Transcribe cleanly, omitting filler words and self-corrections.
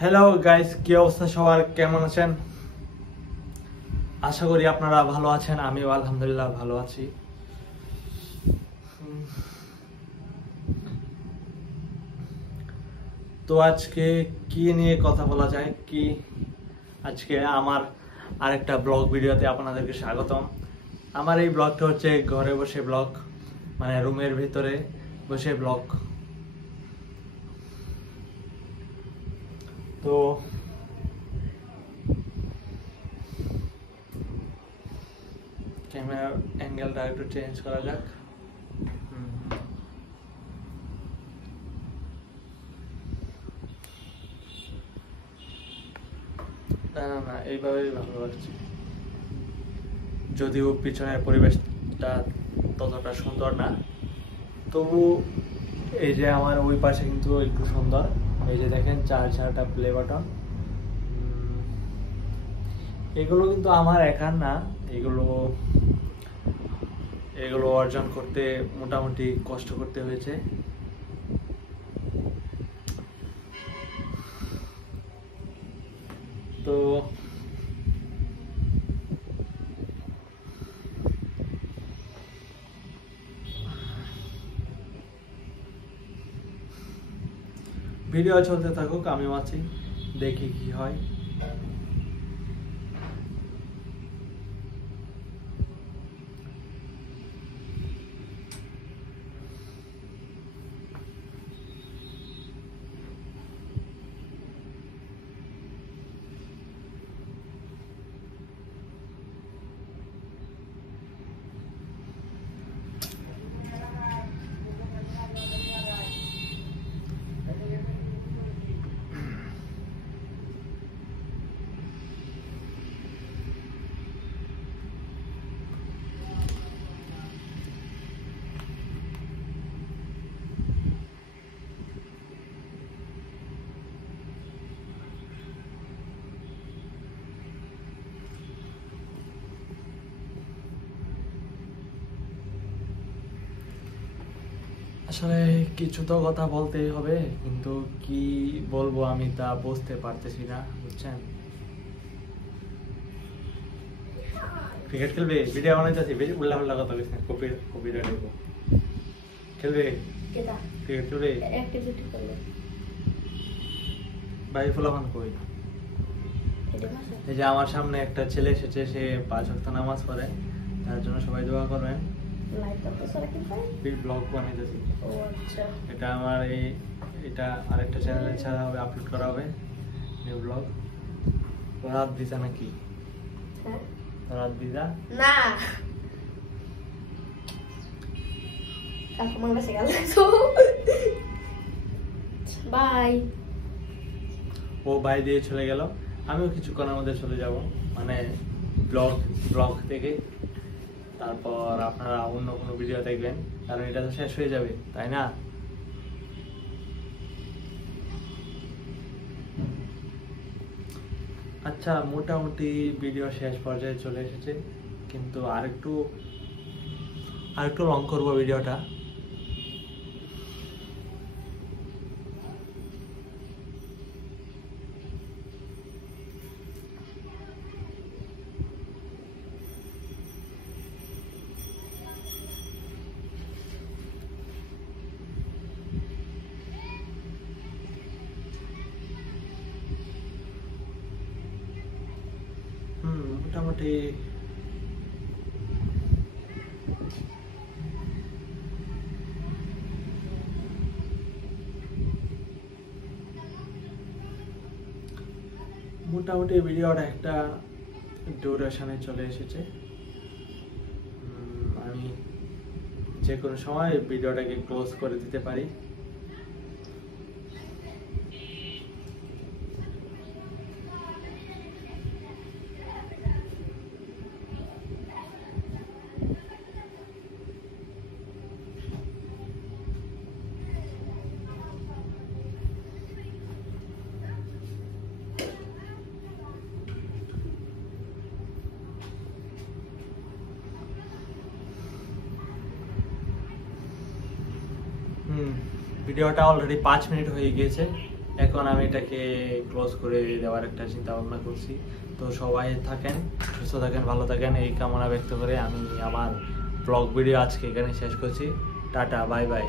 Hello guys, কি অবস্থা সবার? কেমন আছেন? আশা করি আপনারা ভালো আছেন। আমিও আলহামদুলিল্লাহ ভালো আছি। তো আজকে কি নিয়ে কথা বলা যায়? আজকে আমার আরেকটা ব্লগ ভিডিওতে আপনাদেরকে স্বাগতম। আমার এই ব্লগটা হচ্ছে ঘরে বসে ব্লগ, মানে রুমের ভিতরে বসে ব্লগ। তো ক্যামেরার অ্যাঙ্গেলটা একটু চেঞ্জ করা যাক। না, এইভাবেই ভালো লাগছে, যদিও পিছনের পরিবেশটা ততটা সুন্দর না, তবু এই যে আমার ওই পাশে কিন্তু একটু সুন্দর। এই যে দেখেন 4টা প্লে বাটন, এগুলো কিন্তু আমার একার না, এগুলো অর্জন করতে মোটামুটি কষ্ট করতে হয়েছে। তো ভিডিও চলতে থাকুক, আমিও আছি, দেখি কি হয়। আসলে কিছু তো কথা বলতেই হবে, কিন্তু কি বলবো আমি তা বুঝতে পারতেছি না, বুঝছেন? ক্রিকেট খেলবে? ভিডিও বানাইতেছি, বেশি উল্লা পাল্লা কথা বলিস না, কপিরাইট হইব। খেলবে? ক্রিকেট খেলবে? ভাই ফুলাফান কই? এই যে আমার সামনে একটা ছেলে এসেছে, সে 5 ওয়াক্ত নামাজ পড়ে, তার জন্য সবাই দোয়া করবেন। ব্লগ বানাইতেছি। এটা আমার এটা আরেকটা চ্যানেলে ছাড়া হবে, আপলোড করা হবে নিউ ব্লগ। রাত দিতা নাকি? রাত দিদা না, বাই। ও বাই দিয়ে চলে গেল, আমিও কিছুক্ষণের মধ্যে চলে যাব, মানে ব্লগ থেকে। তারপর আপনারা অন্য কোনো ভিডিও দেখবেন, কারণ এটা তো শেষ হয়ে যাবে, তাই না? আচ্ছা, মোটামুটি ভিডিও শেষ পর্যায়ে চলে এসেছে, কিন্তু আরেকটু লং করবো ভিডিওটা। মোটামুটি ভিডিওটা একটা ডিউরেশনে চলে এসেছে। আমি যে কোনো সময় ভিডিওটাকে ক্লোজ করে দিতে পারি। ভিডিওটা অলরেডি 5 মিনিট হয়ে গিয়েছে। এখন আমি এটাকে ক্লোজ করে দেওয়ার একটা চিন্তা ভাবনা করছি। তো সবাই থাকেন, সুস্থ থাকেন, ভালো থাকেন, এই কামনা ব্যক্ত করে আমি আমার ব্লগ ভিডিও আজকে এখানে শেষ করছি। Tata, bye bye.